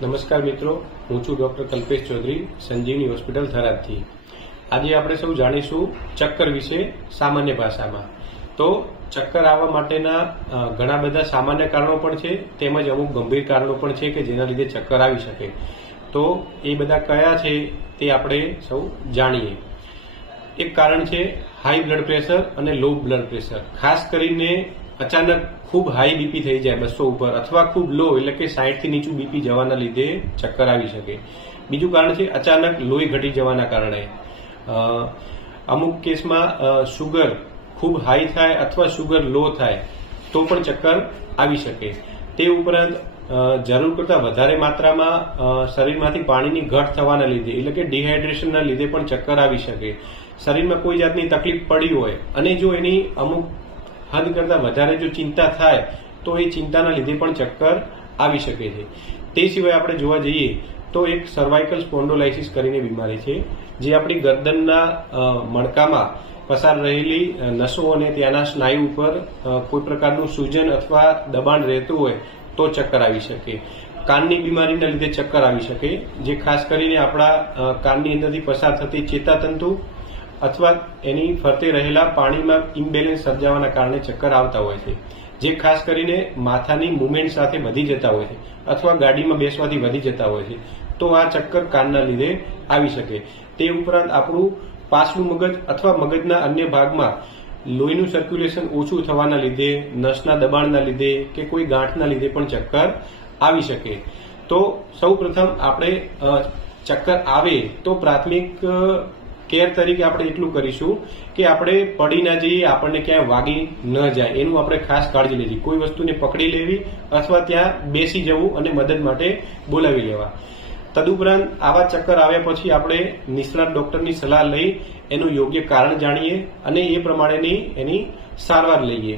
નમસ્કાર મિત્રો, હું છું ડોક્ટર કલ્પેશ ચૌધરી, સંજીવની હોસ્પિટલ થરાદથી। આજે આપણે સૌ જાણીશું ચક્કર વિશે સામાન્ય ભાષામાં। તો ચક્કર આવવા માટેના ઘણા બધા સામાન્ય કારણો પણ છે, તેમજ અમુક ગંભીર કારણો પણ છે કે જેના લીધે ચક્કર આવી શકે। તો એ બધા કયા છે તે આપણે સૌ જાણીએ। એક કારણ છે હાઈ બ્લડ પ્રેશર અને લો બ્લડ પ્રેશર। ખાસ કરીને અચાનક ખૂબ હાઈ બીપી થઈ જાય 200 ઉપર, અથવા ખૂબ લો એટલે કે 60 થી નીચું બીપી જવાના લીધે ચક્કર આવી શકે। બીજું કારણ છે અચાનક લોહી ઘટી જવાના કારણે। અમુક કેસમાં શુગર ખૂબ હાઈ થાય અથવા શુગર લો થાય તો પણ ચક્કર આવી શકે। તે ઉપરાંત જરૂર કરતાં વધારે માત્રામાં શરીરમાંથી પાણીની ઘટ થવાના લીધે એટલે કે ડિહાઇડ્રેશનના લીધે પણ ચક્કર આવી શકે। શરીરમાં કોઈ જાતની તકલીફ પડી હોય અને જો એની અમુક હદ કરતાં વધારે જો ચિંતા થાય તો એ ચિંતાના લીધે પણ ચક્કર આવી શકે છે। તે સિવાય આપણે જોવા જઈએ તો એક સર્વાઇકલ સ્પોન્ડોલાઇસિસ કરીને બીમારી છે, જે આપણી ગરદનના મણકામાં પસાર રહેલી નસો અને ત્યાંના સ્નાયુ ઉપર કોઈ પ્રકારનું સૂજન અથવા દબાણ રહેતું હોય તો ચક્કર આવી શકે। કાનની બીમારીના લીધે ચક્કર આવી શકે, જે ખાસ કરીને આપણા કાનની અંદરથી પસાર થતી ચેતાતંતુ અથવા એની ફરતે રહેલા પાણીમાં ઇમ્બેલેન્સ સર્જાવાના કારણે ચક્કર આવતા હોય છે, જે ખાસ કરીને માથાની મુવમેન્ટ સાથે વધી જતા હોય છે અથવા ગાડીમાં બેસવાથી વધી જતા હોય છે। તો આ ચક્કર કાનના લીધે આવી શકે। તે ઉપરાંત આપણું પાછલું મગજ અથવા મગજના અન્ય ભાગમાં લોહીનું સર્ક્યુલેશન ઓછું થવાના લીધે, નસના દબાણના લીધે કે કોઈ ગાંઠના લીધે પણ ચક્કર આવી શકે। તો સૌ પ્રથમ આપણે ચક્કર આવે તો પ્રાથમિક કેર તરીકે આપણે એટલું કરીશું કે આપણે પડી ના જઈએ, આપણને ક્યાંય વાગી ન જાય એનું આપણે ખાસ કાળજી લેવી। કોઈ વસ્તુને પકડી લેવી અથવા ત્યાં બેસી જવું અને મદદ માટે બોલાવી લેવા। તદુપરાંત આવા ચક્કર આવ્યા પછી આપણે નિષ્ણાત ડોક્ટરની સલાહ લઈ એનું યોગ્ય કારણ જાણીએ અને એ પ્રમાણેની એની સારવાર લઈએ।